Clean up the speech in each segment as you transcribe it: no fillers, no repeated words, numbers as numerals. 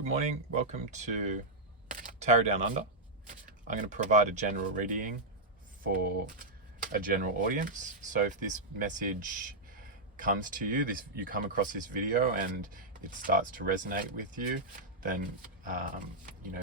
Good morning. Welcome to Tarot Down Under. I'm going to provide a general reading for a general audience. So if this message comes to you, you come across this video and it starts to resonate with you, then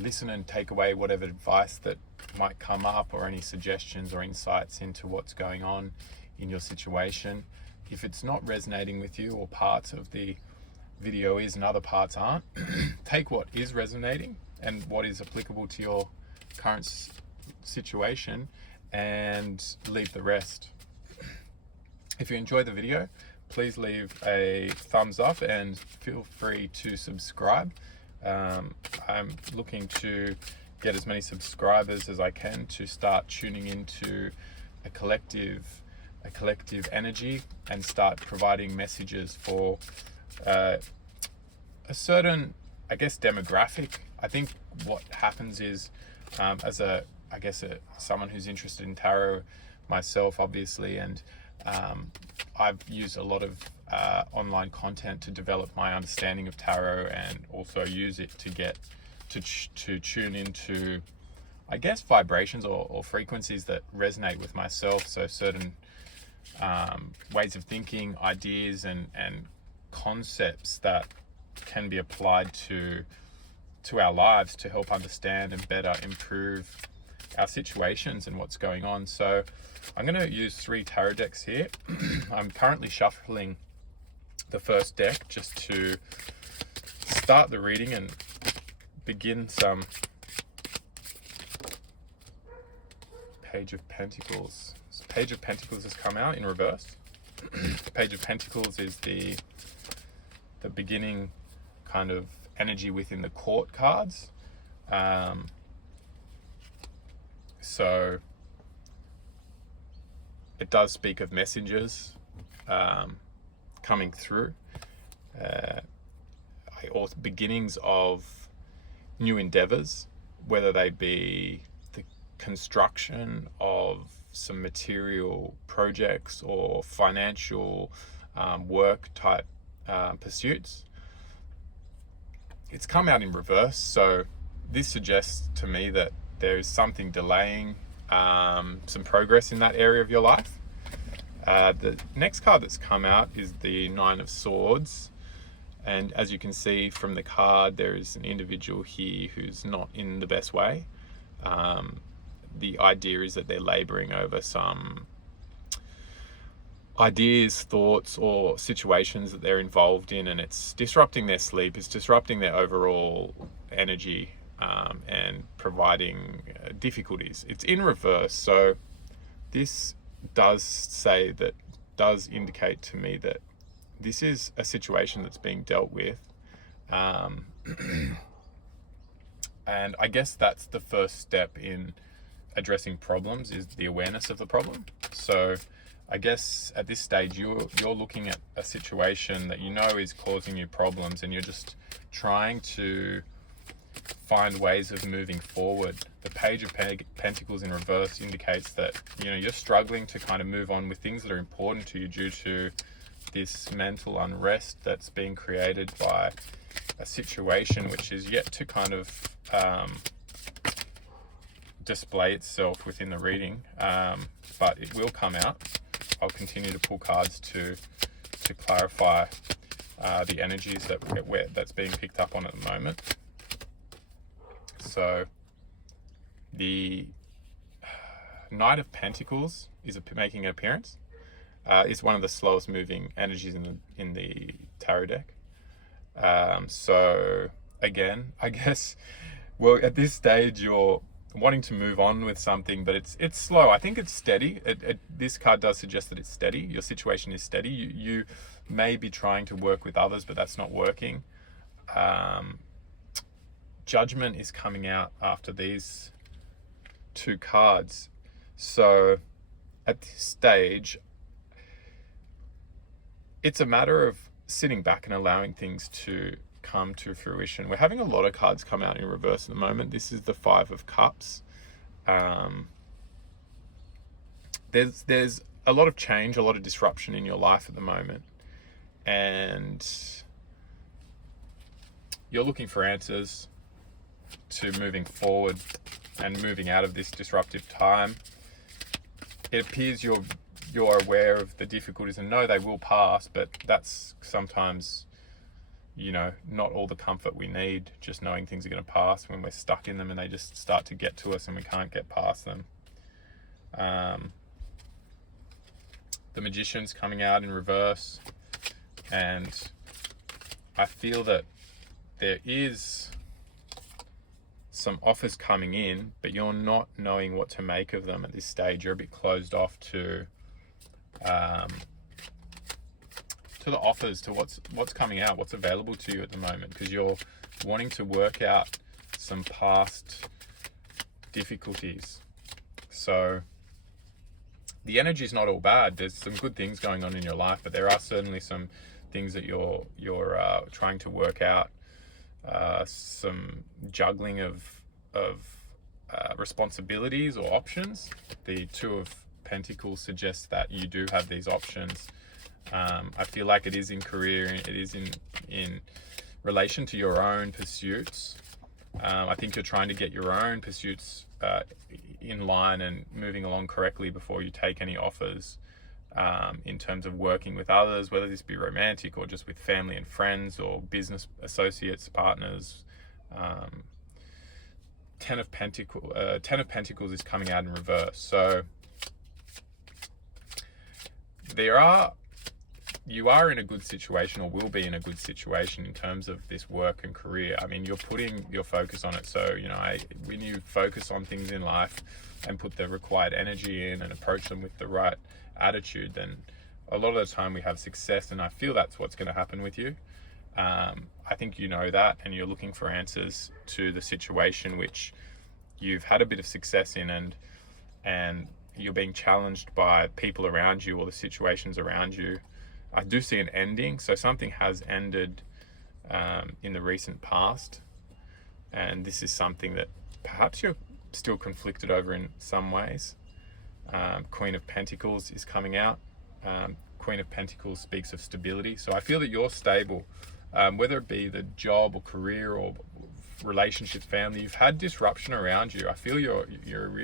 listen and take away whatever advice that might come up or any suggestions or insights into what's going on in your situation. If it's not resonating with you, or parts of the video is and other parts aren't, take what is resonating and what is applicable to your current situation and leave the rest. If you enjoy the video, please leave a thumbs up and feel free to subscribe. I'm looking to get as many subscribers as I can to start tuning into a collective energy and start providing messages for a certain, demographic. I think what happens is, someone who's interested in tarot, myself obviously, and I've used a lot of online content to develop my understanding of tarot, and also use it to get to tune into, vibrations or frequencies that resonate with myself. So certain ways of thinking, ideas, and concepts that can be applied to our lives to help understand and better improve our situations and what's going on. So I'm going to use 3 tarot decks here. I'm currently shuffling the first deck just to start the reading and begin some Page of Pentacles. So Page of Pentacles has come out in reverse. Page of Pentacles is the beginning kind of energy within the court cards. So it does speak of messengers coming through, or beginnings of new endeavors, whether they be the construction of some material projects or financial work type pursuits. It's come out in reverse, so this suggests to me that there is something delaying some progress in that area of your life. The next card that's come out is the 9 of Swords, and as you can see from the card, there is an individual here who's not in the best way. The idea is that they're laboring over some ideas, thoughts, or situations that they're involved in, and it's disrupting their sleep, it's disrupting their overall energy, and providing difficulties. It's in reverse, so this does indicate to me that this is a situation that's being dealt with, and I guess that's the first step in addressing problems, is the awareness of the problem. So I guess at this stage you're looking at a situation that you know is causing you problems, and you're just trying to find ways of moving forward. The Page of Pentacles in reverse indicates that you're struggling to kind of move on with things that are important to you due to this mental unrest that's being created by a situation which is yet to kind of display itself within the reading, but it will come out. I'll continue to pull cards to clarify the energies that's being picked up on at the moment. So the Knight of Pentacles is making an appearance. It's one of the slowest moving energies in the tarot deck. So again, I guess, well, at this stage you're wanting to move on with something, but it's slow. I think it's steady. This card does suggest that it's steady. Your situation is steady. You may be trying to work with others, but that's not working. Judgment is coming out after these 2 cards. So at this stage, it's a matter of sitting back and allowing things to come to fruition. We're having a lot of cards come out in reverse at the moment. This is the 5 of Cups. There's a lot of change, a lot of disruption in your life at the moment, and you're looking for answers to moving forward and moving out of this disruptive time. It appears you're aware of the difficulties and know they will pass, but that's sometimes, not all the comfort we need, just knowing things are going to pass when we're stuck in them and they just start to get to us and we can't get past them. The Magician's coming out in reverse, and I feel that there is some offers coming in, but you're not knowing what to make of them at this stage. You're a bit closed off to the offers, to what's coming out, what's available to you at the moment, because you're wanting to work out some past difficulties. So the energy is not all bad. There's some good things going on in your life, but there are certainly some things that you're trying to work out. Some juggling of responsibilities or options. The Two of Pentacles suggests that you do have these options. I feel like it is in career, it is in relation to your own pursuits. I think you're trying to get your own pursuits in line and moving along correctly before you take any offers, in terms of working with others, whether this be romantic or just with family and friends or business associates, partners. Ten of Pentacles is coming out in reverse. So you are in a good situation, or will be in a good situation in terms of this work and career. I mean, you're putting your focus on it. So, when you focus on things in life and put the required energy in and approach them with the right attitude, then a lot of the time we have success, and I feel that's what's going to happen with you. I think you know that, and you're looking for answers to the situation which you've had a bit of success in, and you're being challenged by people around you or the situations around you. I do see an ending, so something has ended in the recent past, and this is something that perhaps you're still conflicted over in some ways. Queen of Pentacles is coming out. Queen of Pentacles speaks of stability, so I feel that you're stable, whether it be the job or career or relationships, family. You've had disruption around you. I feel you're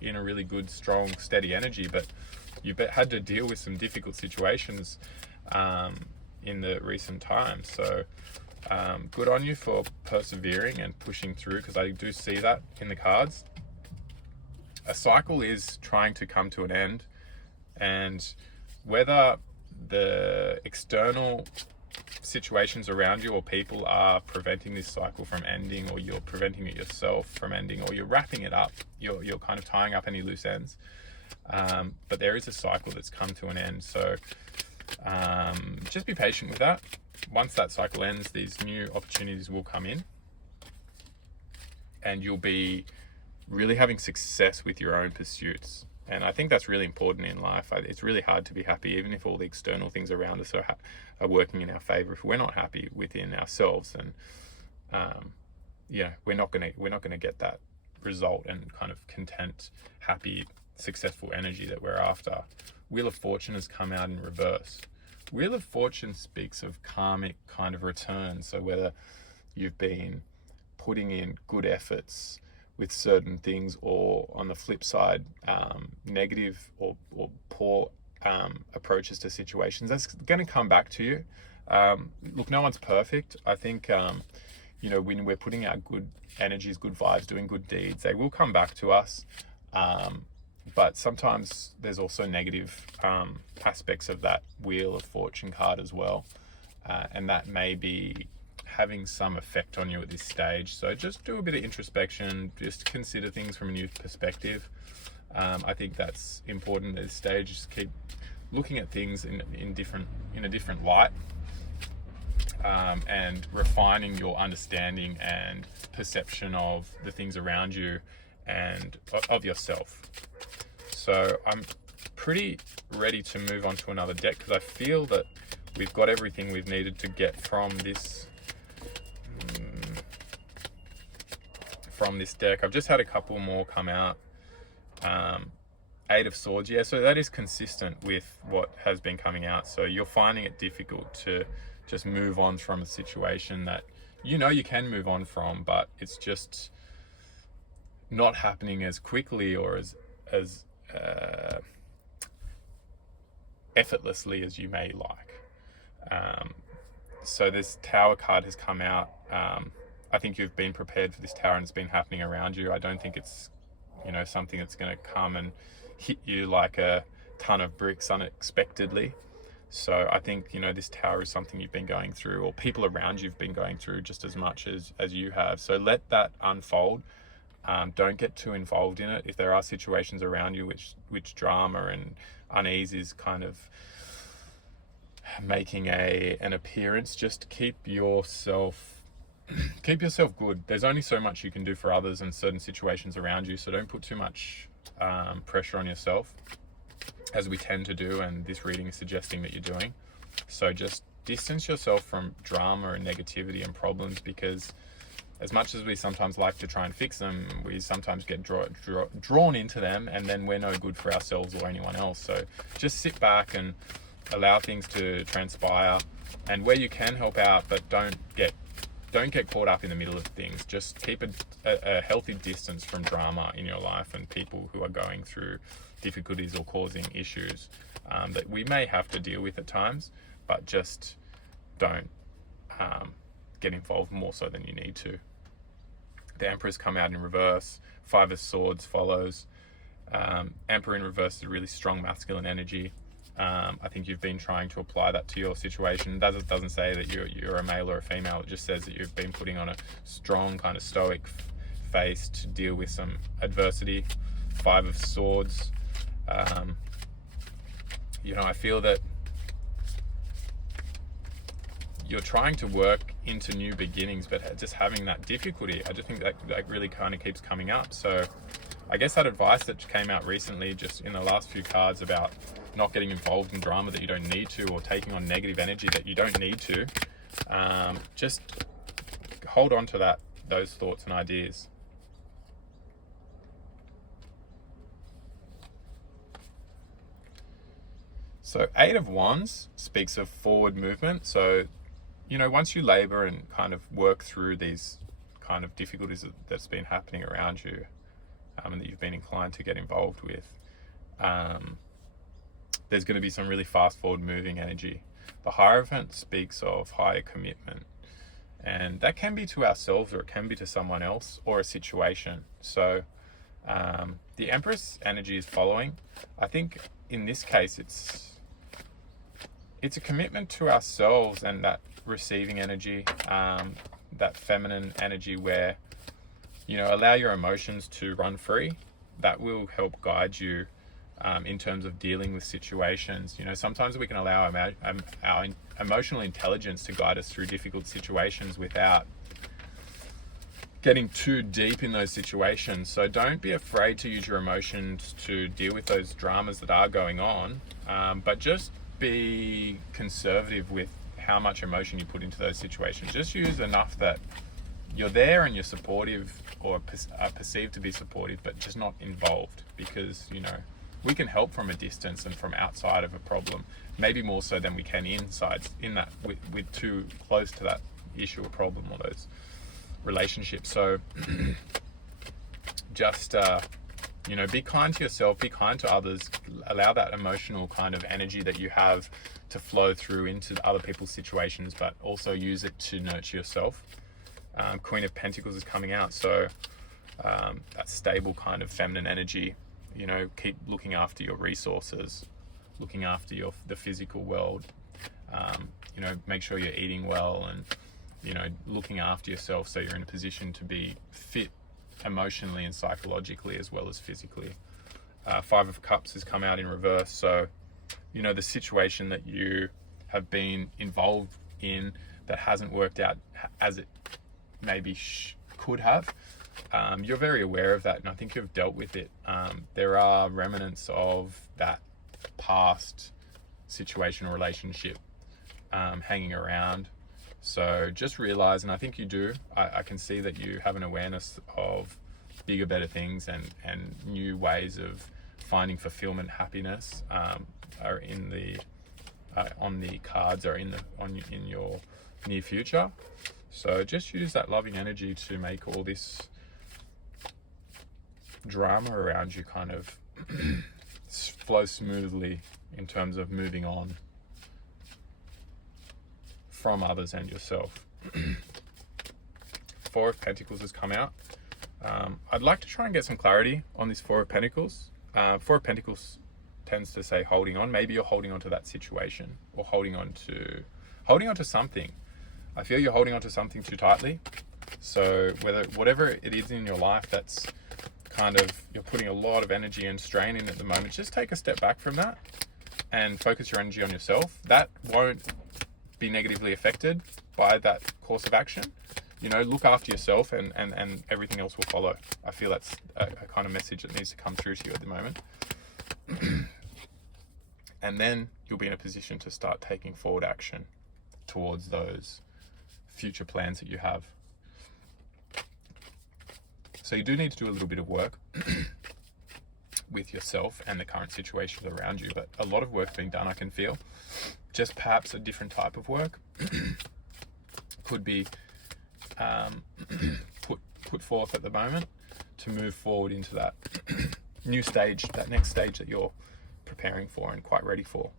in a really good, strong, steady energy, but you've had to deal with some difficult situations in the recent times. So good on you for persevering and pushing through, because I do see that in the cards. A cycle is trying to come to an end, and whether the external situations around you or people are preventing this cycle from ending, or you're preventing it yourself from ending, or you're wrapping it up, you're kind of tying up any loose ends, but there is a cycle that's come to an end. So just be patient with that. Once that cycle ends, these new opportunities will come in, and you'll be really having success with your own pursuits. And I think that's really important in life. It's really hard to be happy, even if all the external things around us are working in our favor. If we're not happy within ourselves, then we're not gonna get that result and kind of content, happy, successful energy that we're after. Wheel of Fortune has come out in reverse. Wheel of Fortune speaks of karmic kind of return. So whether you've been putting in good efforts with certain things, or on the flip side, negative or poor approaches to situations, that's going to come back to you. Look, no one's perfect. I think, when we're putting out good energies, good vibes, doing good deeds, they will come back to us. But sometimes there's also negative aspects of that Wheel of Fortune card as well. And that may be having some effect on you at this stage. So just do a bit of introspection, just consider things from a new perspective. I think that's important at this stage. Just keep looking at things in a different light, and refining your understanding and perception of the things around you and of yourself. So I'm pretty ready to move on to another deck, because I feel that we've got everything we've needed to get from this deck. I've just had a couple more come out. Eight of Swords, yeah, so that is consistent with what has been coming out. So you're finding it difficult to just move on from a situation that you know you can move on from, but it's just not happening as quickly or as effortlessly as you may like. So this Tower card has come out. I think you've been prepared for this Tower and it's been happening around you. I don't think it's, you know, something that's going to come and hit you like a ton of bricks unexpectedly. So I think, you know, this Tower is something you've been going through, or people around you've been going through just as much as you have. So let that unfold. Don't get too involved in it. If there are situations around you which drama and unease is kind of making an appearance, just keep yourself good. There's only so much you can do for others in certain situations around you, so don't put too much pressure on yourself, as we tend to do, and this reading is suggesting that you're doing. So just distance yourself from drama and negativity and problems, because as much as we sometimes like to try and fix them, we sometimes get drawn into them, and then we're no good for ourselves or anyone else. So just sit back and allow things to transpire, and where you can help out, but don't get caught up in the middle of things. Just keep a healthy distance from drama in your life and people who are going through difficulties or causing issues that we may have to deal with at times, but just don't get involved more so than you need to. The Emperor's come out in reverse. Five of Swords follows. Emperor in reverse is a really strong masculine energy. I think you've been trying to apply that to your situation. It doesn't say that you're a male or a female. It just says that you've been putting on a strong kind of stoic face to deal with some adversity. Five of Swords. You know, I feel that you're trying to work into new beginnings, but just having that difficulty, I just think that really kind of keeps coming up. So I guess that advice that came out recently, just in the last few cards, about not getting involved in drama that you don't need to, or taking on negative energy that you don't need to, just hold on to those thoughts and ideas. So Eight of Wands speaks of forward movement. So, you know, once you labor and kind of work through these kind of difficulties that's been happening around you, and that you've been inclined to get involved with, there's going to be some really fast forward moving energy. The Hierophant speaks of higher commitment, and that can be to ourselves, or it can be to someone else or a situation. So the Empress energy is following. I think in this case it's a commitment to ourselves and that receiving energy, that feminine energy where, you know, allow your emotions to run free. That will help guide you in terms of dealing with situations. You know, sometimes we can allow our emotional intelligence to guide us through difficult situations without getting too deep in those situations. So don't be afraid to use your emotions to deal with those dramas that are going on, but just be conservative with how much emotion you put into those situations. Just use enough that you're there and you're supportive, or are perceived to be supportive, but just not involved, because, you know, we can help from a distance and from outside of a problem, maybe more so than we can inside, with too close to that issue or problem or those relationships. So just you know, be kind to yourself, be kind to others, allow that emotional kind of energy that you have to flow through into other people's situations, but also use it to nurture yourself. Queen of Pentacles is coming out, so that stable kind of feminine energy. You know, keep looking after your resources, looking after the physical world. You know, make sure you're eating well, and, you know, looking after yourself so you're in a position to be fit emotionally and psychologically as well as physically. Five of Cups has come out in reverse, so, you know, the situation that you have been involved in that hasn't worked out as it maybe could have, you're very aware of that, and I think you've dealt with it. There are remnants of that past situation or relationship hanging around. So just realize, and I think you do, I can see that you have an awareness of bigger, better things and new ways of finding fulfillment, happiness, are in the on the cards, are in your near future. So just use that loving energy to make all this drama around you kind of flow smoothly in terms of moving on from others and yourself. Four of Pentacles has come out. I'd like to try and get some clarity on this Four of Pentacles. Four of Pentacles tends to say holding on. Maybe you're holding on to that situation, or holding on to something. I feel you're holding on to something too tightly. So whatever it is in your life that's kind of, you're putting a lot of energy and strain in at the moment, just take a step back from that and focus your energy on yourself. That won't be negatively affected by that course of action. You know, look after yourself and everything else will follow. I feel that's a kind of message that needs to come through to you at the moment. And then you'll be in a position to start taking forward action towards those future plans that you have. So you do need to do a little bit of work with yourself and the current situations around you, but a lot of work's being done, I can feel. Just perhaps a different type of work could be put forth at the moment to move forward into that new stage, that next stage that you're preparing for and quite ready for.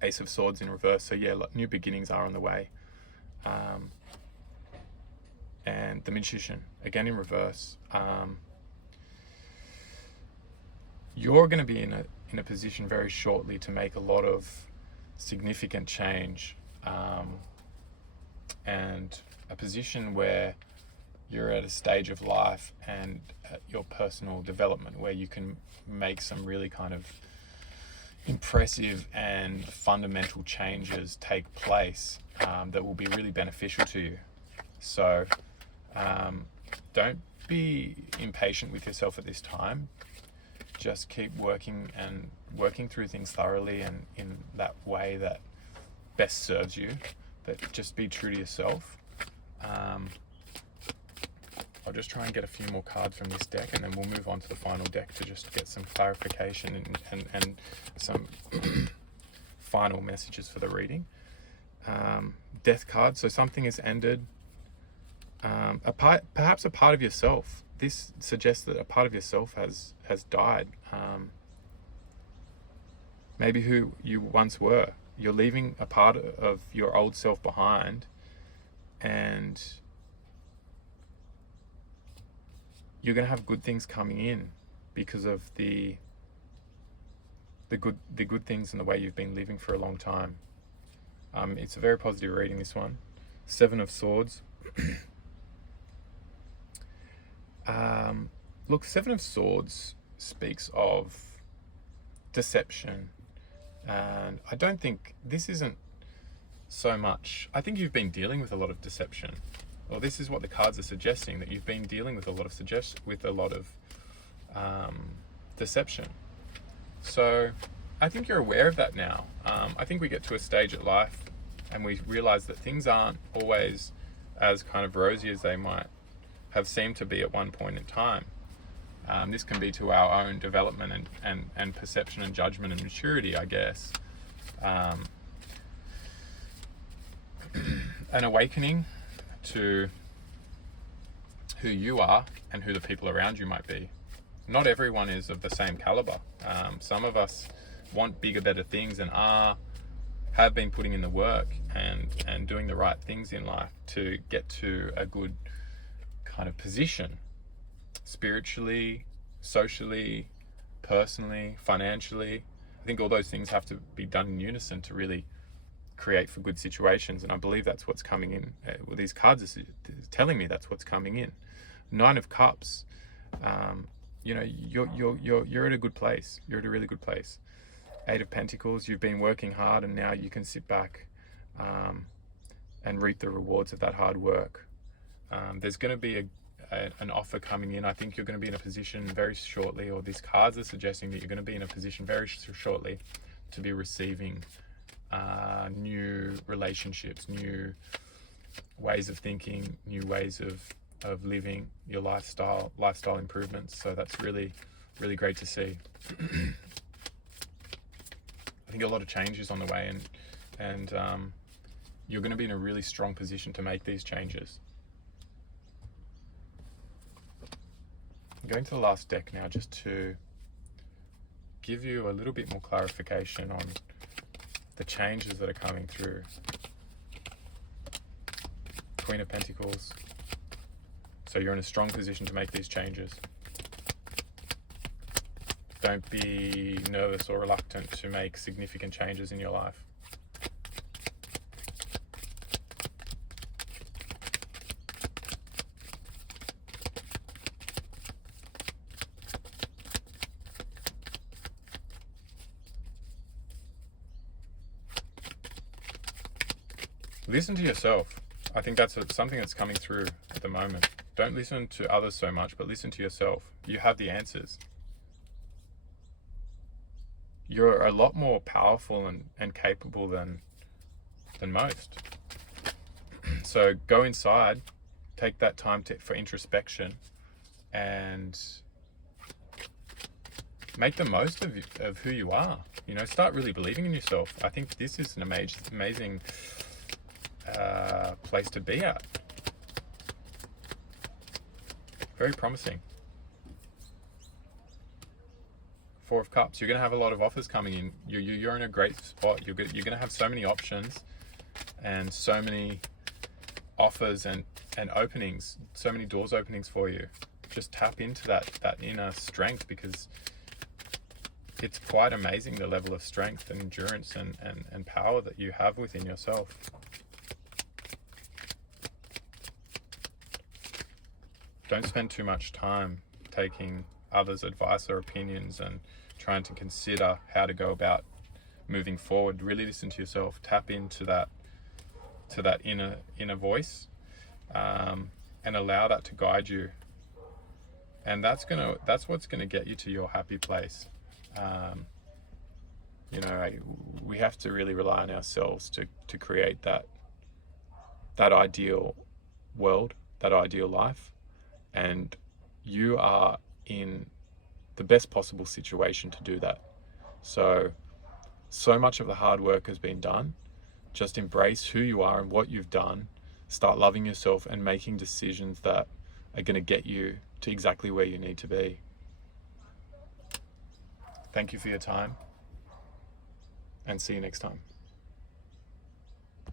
Ace of Swords in reverse. So yeah, new beginnings are on the way. And the Magician, again in reverse. You're going to be in a position very shortly to make a lot of significant change, and a position where you're at a stage of life and your personal development where you can make some really kind of impressive and fundamental changes take place that will be really beneficial to you. So don't be impatient with yourself at this time. Just keep working through things thoroughly and in that way that best serves you, but just be true to yourself. I'll just try and get a few more cards from this deck, and then we'll move on to the final deck to just get some clarification and some final messages for the reading. Death card, so something has ended. Perhaps a part of yourself. This suggests that a part of yourself has died. Maybe who you once were. You're leaving a part of your old self behind, and you're going to have good things coming in because of the good things and the way you've been living for a long time. It's a very positive reading, this one. Seven of Swords. Look, Seven of Swords speaks of deception, and I don't think this isn't so much. I think you've been dealing with a lot of deception. Well, this is what the cards are suggesting, that you've been dealing with a lot of deception. So I think you're aware of that now. I think we get to a stage at life and we realize that things aren't always as kind of rosy as they might have seemed to be at one point in time. This can be to our own development and perception and judgment and maturity, I guess. An awakening to who you are and who the people around you might be. Not everyone is of the same caliber. Some of us want bigger, better things and have been putting in the work and doing the right things in life to get to a good kind of position, spiritually, socially, personally, financially. I think all those things have to be done in unison to really create for good situations, and I believe that's what's coming in. Well, these cards are telling me that's what's coming in. Nine of Cups. You know, you're at a good place. You're at a really good place. Eight of Pentacles. You've been working hard, and now you can sit back and reap the rewards of that hard work. There's going to be an offer coming in. I think you're going to be in a position very shortly, or these cards are suggesting that you're going to be in a position very shortly to be receiving new relationships, new ways of thinking, new ways of living your lifestyle improvements. So that's really, really great to see. I think a lot of change is on the way, and you're going to be in a really strong position to make these changes. I'm going to the last deck now just to give you a little bit more clarification on the changes that are coming through. Queen of Pentacles. So you're in a strong position to make these changes. Don't be nervous or reluctant to make significant changes in your life. Listen to yourself. I think that's something that's coming through at the moment. Don't listen to others so much, but listen to yourself. You have the answers. You're a lot more powerful and capable than most. So go inside, take that time for introspection, and make the most of who you are. You know, start really believing in yourself. I think this is an amazing place to be at. Very promising. Four of Cups. You're going to have a lot of offers coming in. You're in a great spot. You're going to have so many options and so many offers and openings, so many doors openings for you. Just tap into that inner strength, because it's quite amazing the level of strength and endurance and power that you have within yourself. Don't spend too much time taking others' advice or opinions and trying to consider how to go about moving forward. Really listen to yourself. Tap into that inner voice, and allow that to guide you. And that's what's gonna get you to your happy place. You know, we have to really rely on ourselves to create that ideal world, that ideal life. And you are in the best possible situation to do that. So much of the hard work has been done. Just embrace who you are and what you've done. Start loving yourself and making decisions that are going to get you to exactly where you need to be. Thank you for your time, and see you next time.